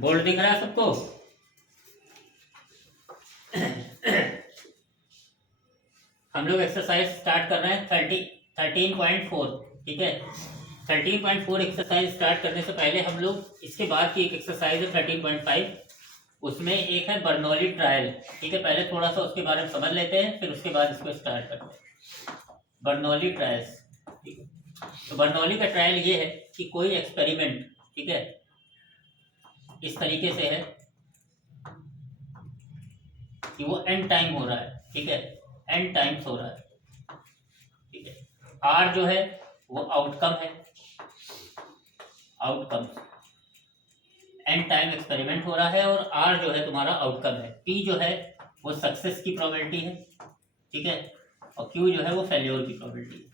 Board दिख रहा है सबको? हम लोग एक्सरसाइज स्टार्ट कर रहे हैं 13.4। ठीक है, 13.4 एक्सरसाइज स्टार्ट करने से पहले हम लोग इसके बाद की एक एक्सरसाइज है 13.5, उसमें एक है बर्नौली ट्रायल। ठीक है, पहले थोड़ा सा उसके बारे में समझ लेते हैं, फिर उसके बाद इसको स्टार्ट करते हैं। Bernoulli trials. ठीक है, तो बर्नौली का ट्रायल ये है कि कोई एक्सपेरिमेंट, ठीक है, इस तरीके से है कि वो एन टाइम हो रहा है। ठीक है, एन टाइम्स हो रहा है। ठीक है, आर जो है वो आउटकम है, आउटकम एन टाइम एक्सपेरिमेंट हो रहा है, और आर जो है तुम्हारा आउटकम है। पी जो है वो सक्सेस की प्रोबेबिलिटी है। ठीक है, और क्यू जो है वो फेल्योर की प्रोबेबिलिटी है।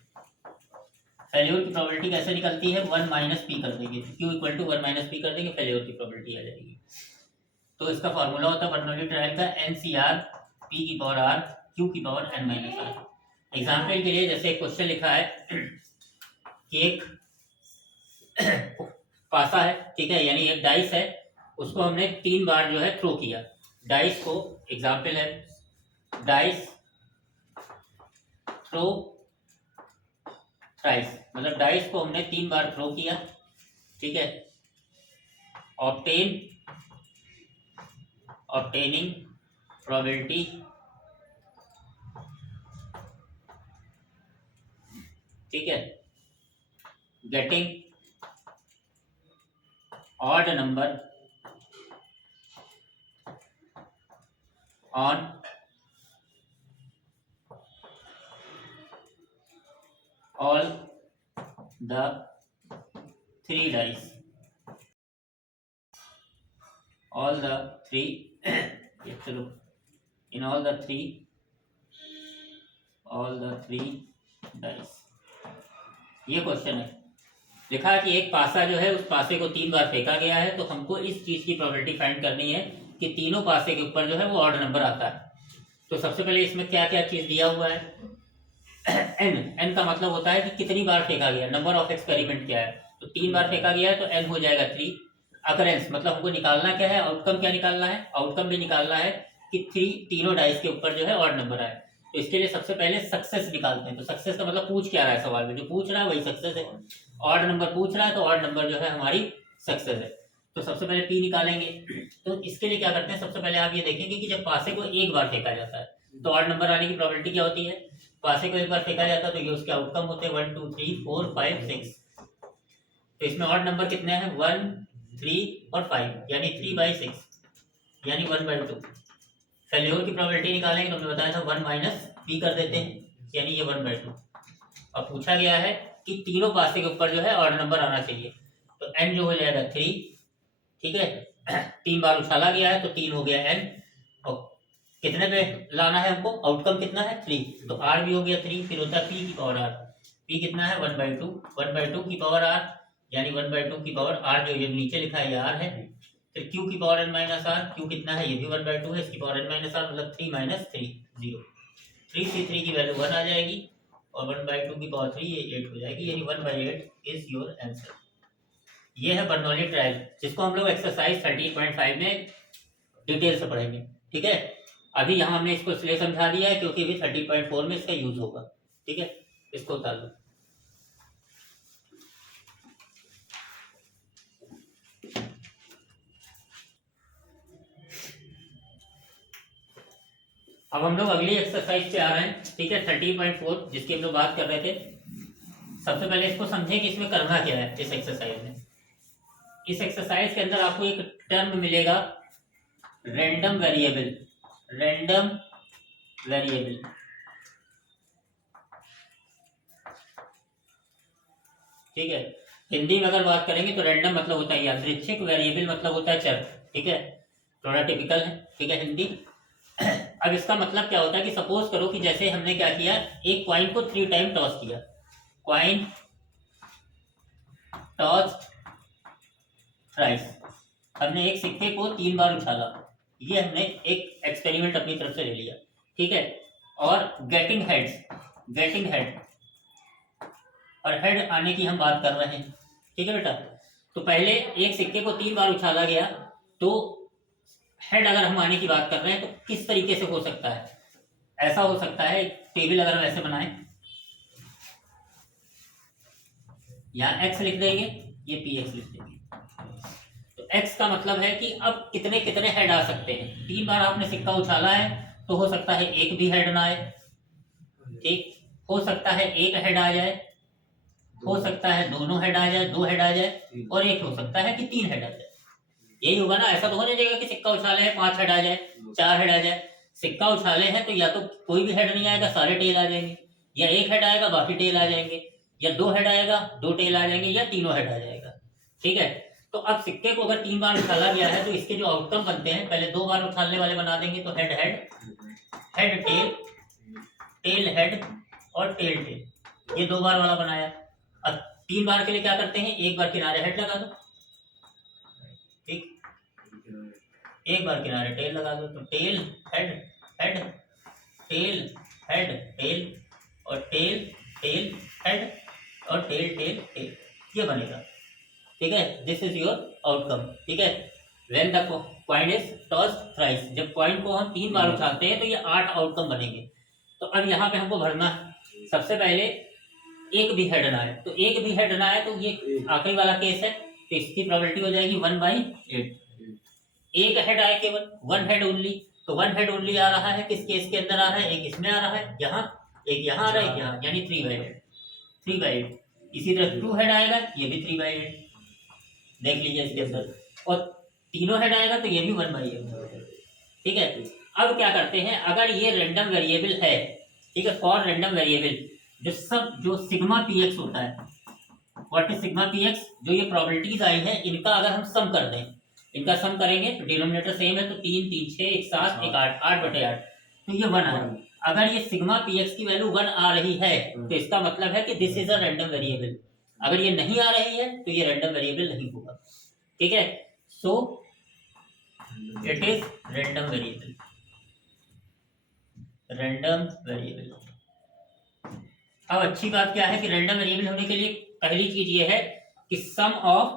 फेल्योर की प्रोबेबिलिटी कैसे निकलती है? 1 माइनस पी कर देंगे, Q equal to 1 minus P कर देंगे, फेल्योर की प्रोबेबिलिटी आ जाएगी। तो इसका फॉर्मूला होता है बर्नौली ट्रायल का एन सी आर पी की पावर आर क्यू की power N minus R. Example के लिए जैसे एक क्वेश्चन लिखा है कि एक पासा है, ठीक है, यानी एक डाइस है, उसको हमने 3 बार जो है थ्रो किया। डाइस को, एग्जाम्पल है डाइस थ्रो थ्राइस, मतलब डाइस को हमने 3 बार थ्रो किया। ठीक है, ऑब्टेनिंग प्रोबेबिलिटी ठीक है, getting odd number on all the 3 dice, all the 3 चलो, in all the 3 dice। ये क्वेश्चन है, लिखा है कि एक पासा जो है उस पासे को 3 बार फेंका गया है, तो हमको इस चीज की प्रोबेबिलिटी फाइंड करनी है कि तीनों पासे के ऊपर जो है वो ऑड नंबर आता है। तो सबसे पहले इसमें क्या क्या चीज दिया हुआ है? एन, एन का मतलब होता है कि कितनी बार फेंका गया, नंबर ऑफ एक्सपेरिमेंट क्या है। तो 3 बार फेंका गया है तो एन हो जाएगा 3। अकरेंस मतलब हमको निकालना क्या है, आउटकम क्या निकालना है, आउटकम भी निकालना है कि तीनों डाइस के ऊपर जो है ऑड नंबर आए। तो इसके लिए सबसे पहले सक्सेस निकालते हैं। तो सक्सेस का मतलब पूछ क्या रहा है सवाल में, जो पूछ रहा है वही सक्सेस है। ऑड नंबर पूछ रहा है तो ऑड नंबर जो है हमारी सक्सेस है। तो सबसे पहले पी निकालेंगे। तो इसके लिए क्या करते हैं, सबसे पहले आप ये देखेंगे कि जब पासे को एक बार फेंका जाता है तो ऑड नंबर आने की प्रोबेबिलिटी क्या होती है? पासे को एक बार फेंका जाता है तो ये उसके आउटकम होते हैं 1 2 3 4 5 6। तो इसमें ऑड नंबर कितने हैं? 1 3 और 5, यानी 3/6, यानी 1/2। फेल्योर की प्रोबेबिलिटी निकालेंगे तो हमने बताया था 1 माइनस पी कर देते हैं, यानी ये 1/2। अब पूछा गया है कि तीनों पासे के ऊपर जो है ऑड नंबर आना चाहिए, तो एन जो हो जाएगा 3। ठीक है, 3 बार उछाला गया है तो 3 हो गया एन, और कितने पे लाना है हमको, आउटकम कितना है 3, तो आर भी हो गया 3। फिर होता है पी की पावर आर, पी कितना है 1/2, 1/2 की पावर आर, यानी 1/2 की पावर आर जो ये नीचे लिखा है ये आर है। फिर क्यू की power N minus R, Q कितना है ये भी 1/2 है, इसकी पावर एन माइनस आर, मतलब 3 माइनस 3 0। 3 से 3 की वैल्यू 1 आ जाएगी, और 1/2 की पावर 3 ये 8 हो जाएगी, यानी 1/8 इज योर आंसर। ये है बर्नौली ट्रायल, जिसको हम लोग एक्सरसाइज 13.5 में डिटेल से पढ़ेंगे। ठीक है, अभी यहाँ हमने इसको इसलिए समझा दिया है क्योंकि अभी 13.4 में इसका यूज होगा। ठीक है, इसको उतार लो। अब हम लोग अगली एक्सरसाइज पे आ रहे हैं। ठीक है, 13.4 जिसकी हम लोग बात कर रहे थे। सबसे पहले इसको समझें कि इसमें करना क्या है। इस एक्सरसाइज में, इस एक्सरसाइज के अंदर आपको एक टर्म मिलेगा रैंडम वेरिएबल, रैंडम वेरिएबल। ठीक है, हिंदी में अगर बात करेंगे तो रैंडम मतलब होता है यादृच्छिक, वेरिएबल मतलब होता है चर। ठीक है, थोड़ा टिपिकल है। ठीक है, हिंदी। अब इसका मतलब क्या होता है कि सपोज करो कि जैसे हमने क्या किया, एक क्वाइन को 3 टाइम टॉस किया, क्वाइन टॉस थ्राइस, हमने एक सिक्के को 3 बार उछाला, ये हमने एक एक्सपेरिमेंट अपनी तरफ से ले लिया। ठीक है, और गेटिंग हेड्स, गेटिंग हेड और हेड आने की हम बात कर रहे हैं। ठीक है बेटा, तो पहले एक सिक्के को 3 बार उछाला गया, तो हेड अगर हम आने की बात कर रहे हैं तो किस तरीके से हो सकता है? ऐसा हो सकता है, टेबल अगर हम ऐसे बनाएं, यहाँ x लिख देंगे, ये px लिख देंगे। तो x का मतलब है कि अब कितने कितने हेड आ सकते हैं। 3 बार आपने सिक्का उछाला है तो हो सकता है एक भी हेड ना आए, ठीक, हो सकता है एक हेड आ जाए, हो सकता है दोनों हेड आ जाए, 2 हेड आ जाए, और एक हो सकता है कि 3 हेड आ जाए। यही होगा ना, ऐसा तो होने जाएगा कि सिक्का उछाले हैं 5 हेड आ जाए, 4 हेड आ जाए। सिक्का उछाले हैं तो या तो कोई भी हेड नहीं आएगा, सारे टेल आ जाएंगे, या एक हेड आएगा बाकी टेल आ जाएंगे, या 2 हेड आएगा 2 टेल आ जाएंगे, या तीनों हेड आ जाएगा। ठीक है, तो अब सिक्के को अगर 3 बार उछाला गया है तो इसके जो आउटकम बनते हैं, पहले 2 बार उछालने वाले बना देंगे, तो head head, head tail, tail head और टेल टेल, ये 2 बार वाला बनाया। अब 3 बार के लिए क्या करते हैं, एक बार किनारे हेड लगा दो, ठीक, एक बार किनारे टेल लगा दो, तो tail head head, tail head tail, और टेल टेल हेड, और टेल टेल टेल, ये बनेगा। ठीक है, दिस इज योर आउटकम। ठीक है, when the coin is tossed thrice, जब कॉइन को हम 3 बार उठाते हैं तो ये 8 आउटकम बनेंगे। तो अब यहाँ पे हमको भरना है, सबसे पहले एक भी हेड ना आए, तो एक भी हेड ना आए तो ये आखिरी वाला केस है, तो इसकी प्रोबेबिलिटी हो जाएगी 1/8। एक हेड आए केवल, 1 हेड ओनली, तो 1 हेड ओनली आ रहा है किस केस के अंदर आ रहा है, एक इसमें आ रहा है, यहाँ एक यहाँ आ रहा है, यहाँ, यानी 3/8, 3/8। इसी तरह 2 हेड आएगा, ये भी 3/8, देख लीजिए इसके अंदर, और तीनों हेड आएगा तो ये भी 1/8। ठीक है, अब क्या करते हैं, अगर ये रैंडम वेरिएबल है, ठीक है, फॉर रैंडम वेरिएबल, जो सिग्मा px होता है, व्हाट इज सिग्मा px, जो ये प्रोबेबिलिटीज आई है इनका अगर हम सम कर दें, इनका सम करेंगे तो डिनोमिनेटर सेम है, तो 3 3 6 1 7 1 8, 8/8, तो ये 1 आ रहा है। अगर ये सिग्मा px की वैल्यू 1 आ रही है तो इसका मतलब है कि this is a random variable. अगर ये नहीं आ रही है तो ये रैंडम वेरिएबल नहीं होगा। ठीक है, so it is random variable, random variable. अब अच्छी बात क्या है कि रैंडम वेरिएबल होने के लिए पहली चीज ये है कि सम ऑफ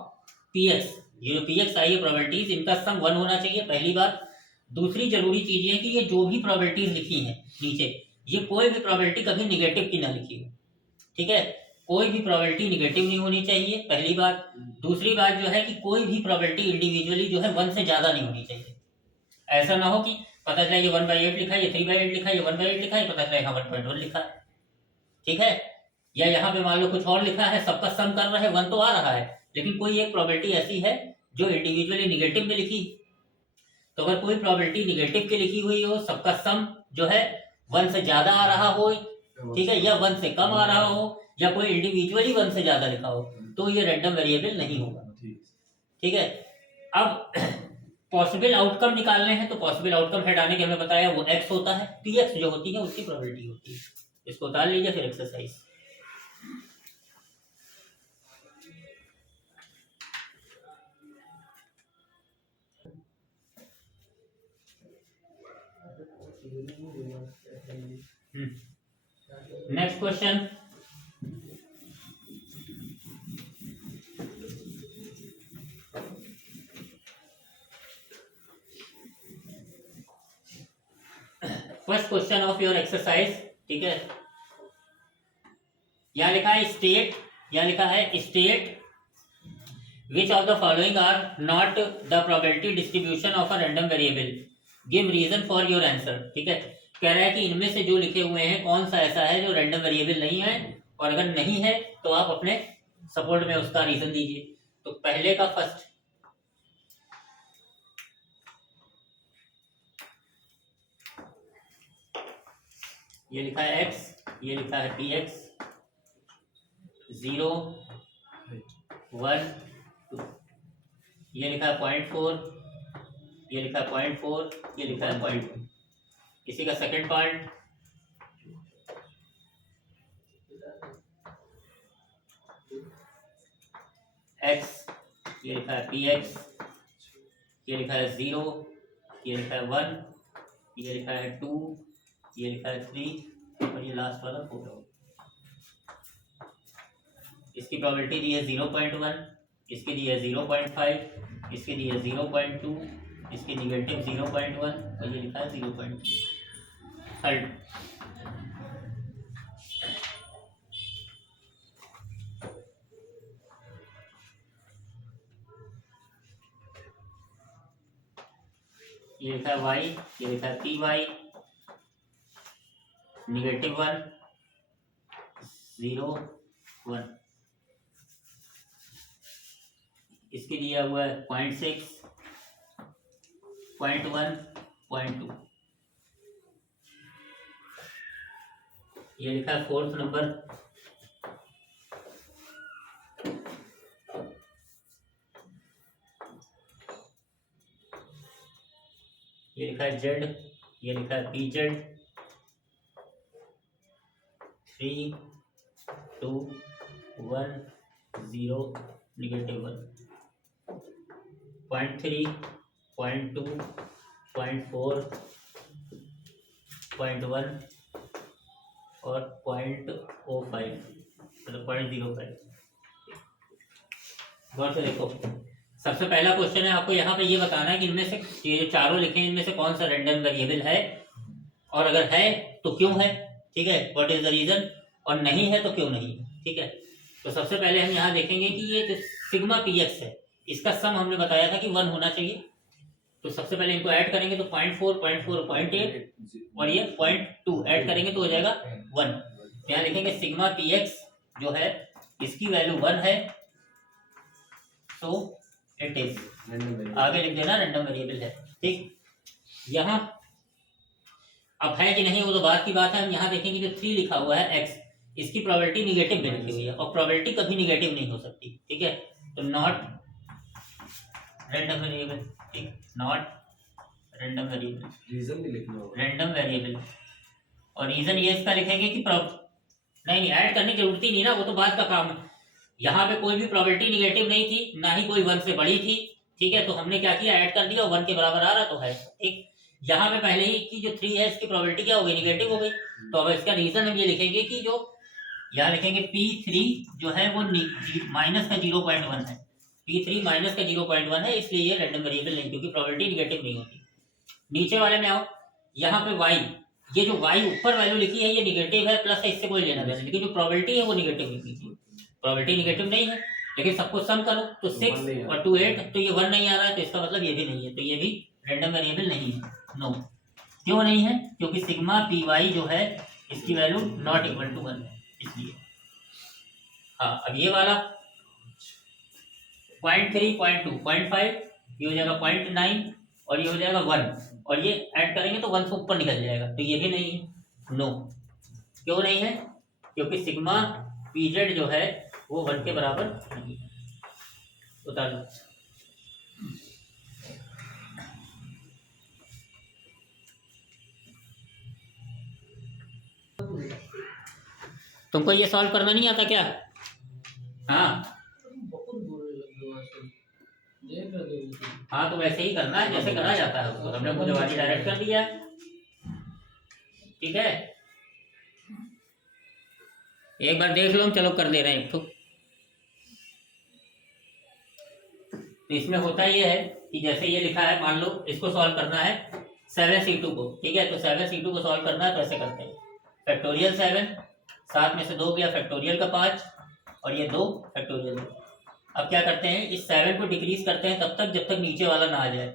px, ये जो px आई है प्रोबेबिलिटीज, इनका सम 1 होना चाहिए, पहली बात। दूसरी जरूरी चीज ये कि ये जो भी प्रोबेबिलिटीज लिखी हैं नीचे, ये कोई भी प्रोबेबिलिटी कभी निगेटिव की ना लिखी हो। ठीक है, कोई भी प्रोबेबिलिटी निगेटिव नहीं होनी चाहिए, पहली बात। दूसरी बात जो है कि कोई भी प्रोबेबिलिटी इंडिविजुअली जो है 1 से ज्यादा नहीं होनी चाहिए। ऐसा ना हो कि पता चला ये 1/8 लिखा है, ये 3/8 लिखा है, ये 1/8 लिखा है, पता चला यहाँ 1.1 लिखा है। ठीक है, या यहाँ पे मान लो कुछ और लिखा है, सबका सम कर रहा है, 1 तो आ रहा है, लेकिन कोई एक प्रोबेबिलिटी ऐसी है जो इंडिविजुअली निगेटिव में लिखी। तो अगर कोई प्रोबेबिलिटी निगेटिव की लिखी हुई हो, सबका सम जो है 1 से ज्यादा आ रहा हो, ठीक है, या 1 से कम आ रहा हो, या कोई इंडिविजुअली 1 से ज्यादा लिखा हो, तो ये रैंडम वेरिएबल नहीं होगा। ठीक है, अब पॉसिबल आउटकम निकालने हैं, तो पॉसिबल आउटकम हेड आने के हमें बताया वो x होता है, px जो होती है उसकी प्रोबेबिलिटी होती है। इसको उतार लीजिए, फिर exercise. Next question, first question of your exercise. ठीक है, यहाँ लिखा है स्टेट, यहाँ लिखा है state which of the following are not the probability distribution of a random variable, give reason for your answer. ठीक है, कह रहा है कि इनमें से जो लिखे हुए हैं कौन सा ऐसा है जो रैंडम वेरिएबल नहीं है, और अगर नहीं है तो आप अपने सपोर्ट में उसका रीजन दीजिए। तो पहले का फर्स्ट, ये लिखा है x, ये लिखा है px, 0 1 2, ये लिखा है 0.4, ये लिखा है 0.4, ये लिखा है 0.2। इसी का सेकंड पार्ट, x, ये लिखा है px, ये लिखा है 0, ये लिखा है 1, ये लिखा है 2, ये लिखा है 3, और ये लास्ट वाला 4। इसकी प्रोबेबिलिटी दी है 0.1, इसकी दी है 0.5, इसके दिए 0.2, इसके निगेटिव 0.1 और ये लिखा है 0.2। थर्ड, ये लिखा है y, ये लिखा है पी वाई, -1, 0, 1। इसके दिया हुआ है 0.6, 0.1, 0.2। ये लिखा है फोर्थ नंबर, ये लिखा है जेड, ये लिखा है पी जेड, 3, 2, 1, 0, -1, 0.3, 0.2, 0.4, 0.1 और 0.05, मतलब 0.05। गौर से देखो, सबसे पहला क्वेश्चन है, आपको यहाँ पे ये बताना है कि इनमें से ये जो चारों लिखे हैं इनमें से कौन सा रैंडम वेरिएबल है, और अगर है तो क्यों है, ठीक है, व्हाट इज द रीजन, और नहीं है तो क्यों नहीं, ठीक है। तो सबसे पहले हम यहाँ देखेंगे कि ये जो सिग्मा पी एक्स है इसका सम हमने बताया था कि 1 होना चाहिए। तो सबसे पहले इनको ऐड करेंगे तो 0.4, 0.4, 0.8 और ये 0.2 ऐड करेंगे तो हो जाएगा 1। तो यहाँ लिखेंगे सिग्मा पी एक्स जो है इसकी वैल्यू 1 है, तो इट इज, आगे लिख देना रैंडम वेरिएबल है, ठीक। यहाँ अब है कि नहीं वो तो बात की बात है। हम यहाँ देखेंगे जो 3 लिखा हुआ है x, इसकी प्रोबेबिलिटी निगेटिव भी लिखी हुई है और प्रोबेबिलिटी कभी निगेटिव नहीं हो सकती, ठीक है। तो नॉट रैंडम वेरिएबल, ठीक, नॉट रैंडम वेरिएबल, रीजन भी लिखना होगा, रैंडम वेरिएबल। और रीजन ये इसका लिखेंगे कि नहीं ऐड करने की जरूरत ही नहीं ना, वो तो बात का काम है। यहाँ पे कोई भी प्रोबेबिलिटी निगेटिव नहीं थी, ना ही कोई 1 से बड़ी थी, ठीक है। तो हमने क्या किया, ऐड कर दिया, 1 के बराबर आ रहा तो है, ठीक। यहाँ पे पहले ही की जो 3 है इसकी प्रोबेबिलिटी क्या हो गई, निगेटिव हो गई। तो अब इसका रीजन हम ये लिखेंगे कि जो यहाँ लिखेंगे P3 जो है वो माइनस का 0.1 है, P3 माइनस का 0.1 है, इसलिए ये रैंडम वेरिएबल नहीं, क्योंकि प्रोबेबिलिटी निगेटिव नहीं होती। नीचे वाले में आओ, यहाँ पे y, ये जो y ऊपर वैल्यू लिखी है ये निगेटिव है, प्लस है, इससे कोई लेना देना, लेकिन जो प्रोबेबिलिटी है वो निगेटिव लिखी है, प्रोबेबिलिटी निगेटिव नहीं है, लेकिन सबको सम करो तो 6 और 2 8, तो ये 1 नहीं आ रहा है, तो इसका मतलब ये भी नहीं है, तो ये भी रैंडम वेरिएबल नहीं है, नो। क्यों नहीं है, क्योंकि सिग्मा पी वाई जो है इसकी वैल्यू नॉट इक्वल टू 1 है, इसलिए। हाँ, अब ये वाला 0.3, 0.2, 0.5, ये हो जाएगा 0.9 और ये हो जाएगा 1, और ये ऐड करेंगे तो 1 से ऊपर निकल जाएगा, तो ये भी नहीं है, नो। क्यों नहीं है, क्योंकि सिग्मा पी जेड जो है वो 1 के बराबर नहीं है। उतार लो। तुमको ये सॉल्व करना नहीं आता क्या? हाँ हाँ, तो वैसे ही करना है जैसे करा जाता है उसको, हमने मुझे वाली डायरेक्ट कर दिया, ठीक है। एक बार देख लो, हम चलो कर दे रहे हैं। तो इसमें होता ये है कि जैसे ये लिखा है, मान लो इसको सॉल्व करना है 7c2 को, ठीक है। तो 7c2 को सॉल्व करना है तो ऐसे करते हैं, फैक्टोरियल 7, 7 में से 2 गया, फैक्टोरियल का 5 और ये 2 फैक्टोरियल। अब क्या करते हैं, इस 7 को डिक्रीज करते हैं तब तक जब तक नीचे वाला ना आ जाए,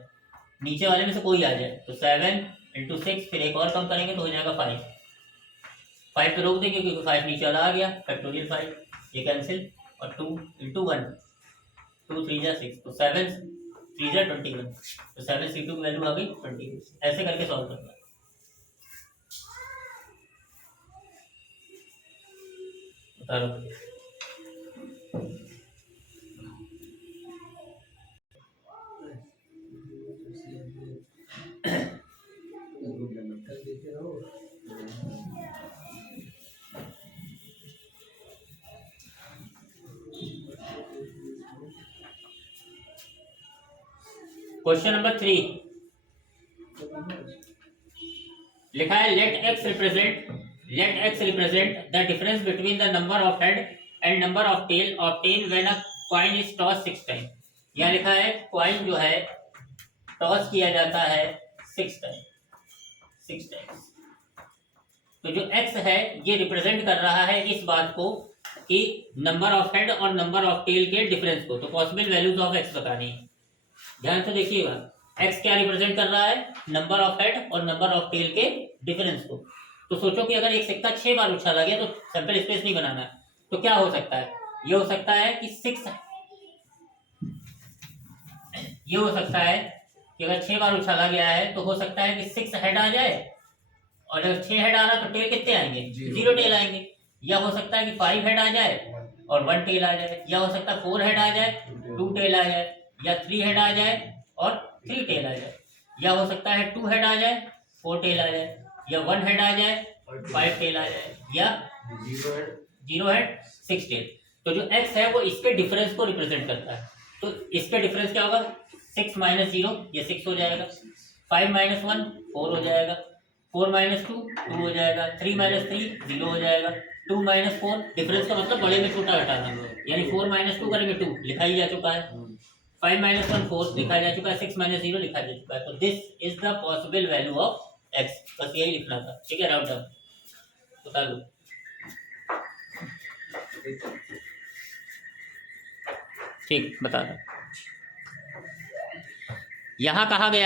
नीचे वाले में से कोई आ जाए। तो 7 × 6, फिर एक और कम करेंगे तो हो जाएगा 5, 5 पे रोक देंगे क्योंकि 5 नीचे वाला आ गया, फैक्टोरियल 5, ये कैंसिल, और 2 × 1, 2 3 जा 6, तो 7 3 जा 21, तो 7c2 की वैल्यू आ गई 20। ऐसे करके सॉल्व करना है। बता लो। क्वेश्चन नंबर 3 लिखा है, let x represent the difference between the number of head and number of tail obtain when a coin is toss 6 time. यहाँ लिखा है कॉइन जो है टॉस किया जाता है 6 टाइम्स। तो जो x है ये रिप्रेजेंट कर रहा है इस बात को कि नंबर ऑफ हेड और नंबर ऑफ टेल के डिफरेंस को। तो पॉसिबल वैल्यूज ऑफ x बतानी है। ध्यान से देखिएगा, x क्या रिप्रेजेंट कर रहा है, नंबर ऑफ हेड और नंबर ऑफ टेल के डिफरेंस को। तो सोचो कि अगर एक सिक्का 6 बार उछाला गया तो सैंपल स्पेस नहीं बनाना है, तो क्या हो सकता है, ये हो सकता है कि 6, ये हो सकता है कि अगर 6 बार उछाला गया है तो हो सकता है कि 6 हेड आ जाए, और अगर 6 हेड आ रहा तो टेल कितने आएंगे, 0 टेल आएंगे। या हो सकता है कि 5 हेड आ जाए और 1 टेल आ जाए, या हो सकता है 4 हेड आ जाए 2 टेल आ जाए, या 3 हेड आ जाए और 3 टेल आ जाए, या हो सकता है 2 हेड आ जाए 4 टेल आ जाए, या 1 हेड आ जाए 5 टेल आ जाए, या 0 हेड 6 टेल। तो जो x है वो इसके डिफरेंस को रिप्रेजेंट करता है। तो इसके डिफरेंस क्या होगा, 6 माइनस 0 ये 6 हो जाएगा, 5 माइनस 1 4 हो जाएगा, 4 माइनस 2 2 हो जाएगा, 3 माइनस 3 0 हो जाएगा, 2 माइनस 4 डिफरेंस का मतलब बड़े में छोटा घटाना, यानी 4 माइनस 2 करेंगे 2 लिखा ही जा चुका है, 5 माइनस 1 4 लिखा जा चुका है, 6 माइनस 0 लिखा जा चुका है। तो this is the possible value of x, बस यही लिखना था। ठीक है, राउंड डाउन बता लो। ठीक बता दो, यहाँ कहा गया